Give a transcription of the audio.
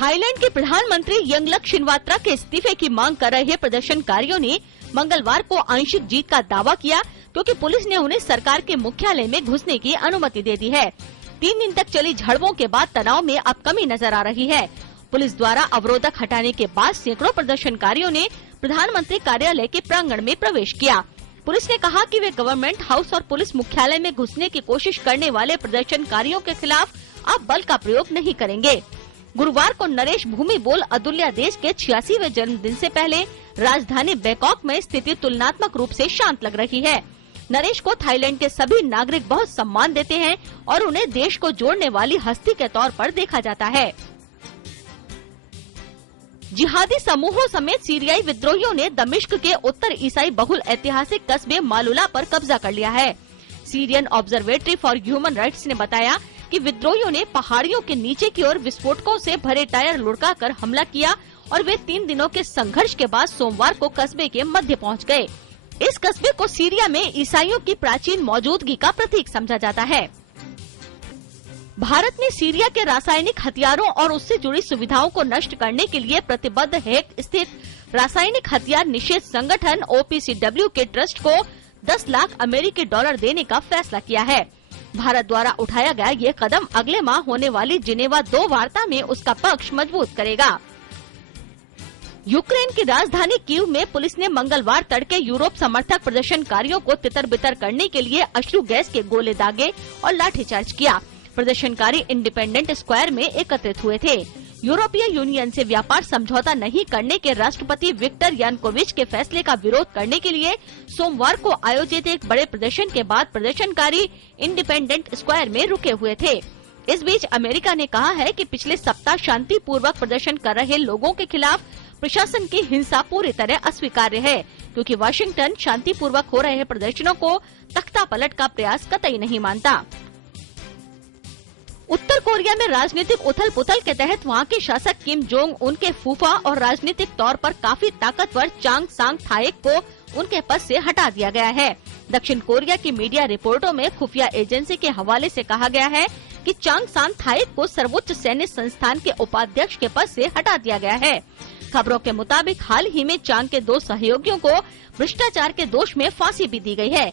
Thailand के प्रधानमंत्री यंगलक Shinawatra के इस्तीफे की मांग कर रहे प्रदर्शनकारियों ने मंगलवार को आंशिक जीत का दावा किया, क्योंकि पुलिस ने उन्हें सरकार के मुख्यालय में घुसने की अनुमति दे दी है। 3 दिन तक चली झड़पों के बाद तनाव में अब कमी नजर आ रही है। पुलिस द्वारा अवरोधक हटाने के बाद सैकड़ों प्रदर्शनकारियों ने प्रधानमंत्री कार्यालय के प्रांगण में प्रवेश किया। पुलिस ने कहा कि वे गवर्नमेंट हाउस और पुलिस मुख्यालय में घुसने की कोशिश करने वाले प्रदर्शनकारियों के खिलाफ अब बल का प्रयोग नहीं करेंगे। गुरुवार को नरेश भूमिबोल अदुल्यादेश के 86वें जन्मदिन से पहले राजधानी बैंकॉक में स्थिति तुलनात्मक रूप से शांत लग रही है। नरेश को थाईलैंड के सभी नागरिक बहुत सम्मान देते हैं और उन्हें देश को जोड़ने वाली हस्ती के तौर पर देखा जाता है। जिहादी समूहों समेत सीरियाई विद्रोहियों ने दमिश्क के उत्तर ईसाई बहुल ऐतिहासिक कस्बे मालुला पर कब्जा कर लिया है। Syrian observatory for human rights ने बताया कि विद्रोहियों ने पहाड़ियों के नीचे की ओर विस्फोटकों से भरे टायर लुढ़काकर हमला किया और वे 3 दिनों के संघर्ष के बाद सोमवार को कस्बे के मध्य पहुंच गए। इस कस्बे को सीरिया में ईसाइयों की प्राचीन मौजूदगी का प्रतीक समझा जाता है। भारत ने सीरिया के रासायनिक हथियारों और उससे जुड़ी सुविधाओं को नष्ट करने के लिए प्रतिबद्ध हेग स्थित रासायनिक हथियार निषेध संगठन OPCW के ट्रस्ट को 10 लाख अमेरिकी डॉलर देने का फैसला किया है। भारत द्वारा उठाया गया ये कदम अगले माह होने वाली जिनेवा 2 वार्ता में उसका पक्ष मजबूत करेगा। यूक्रेन की राजधानी कीव में पुलिस ने मंगलवार तड़के यूरोप समर्थक प्रदर्शनकारियों को तितर-बितर करने के लिए अश्रु गैस के गोले दागे और लाठीचार्ज किया। प्रदर्शनकारी इंडिपेंडेंट स्क्वायर में एकत्रित हुए थे। यूरोपीय यूनियन से व्यापार समझौता नहीं करने के राष्ट्रपति विक्टर यानुकोविच के फैसले का विरोध करने के लिए सोमवार को आयोजित एक बड़े प्रदर्शन के बाद प्रदर्शनकारी इंडिपेंडेंट स्क्वायर में रुके हुए थे। इस बीच अमेरिका ने कहा है कि पिछले सप्ताह शांतिपूर्वक प्रदर्शन कर रहे लोगों के खिलाफ प्रशासन की हिंसा पूरी तरह अस्वीकार्य है, क्योंकि वाशिंगटन शांतिपूर्वक हो रहे प्रदर्शनों को तख्तापलट का प्रयास कतई नहीं मानता। उत्तर कोरिया में राजनीतिक उथल-पुथल के तहत वहां के शासक किम जोंग उन के फूफा और राजनीतिक तौर पर काफी ताकतवर चांग सांग थाएक को उनके पद से हटा दिया गया है। दक्षिण कोरिया की मीडिया रिपोर्टों में खुफिया एजेंसी के हवाले से कहा गया है कि चांग सांग थाएक को सर्वोच्च सैन्य संस्थान के उपाध्यक्ष के पद से हटा दिया गया है। खबरों के मुताबिक हाल ही में चांग के 2 सहयोगियों को भ्रष्टाचार के दोष में फांसी भी दी गई है।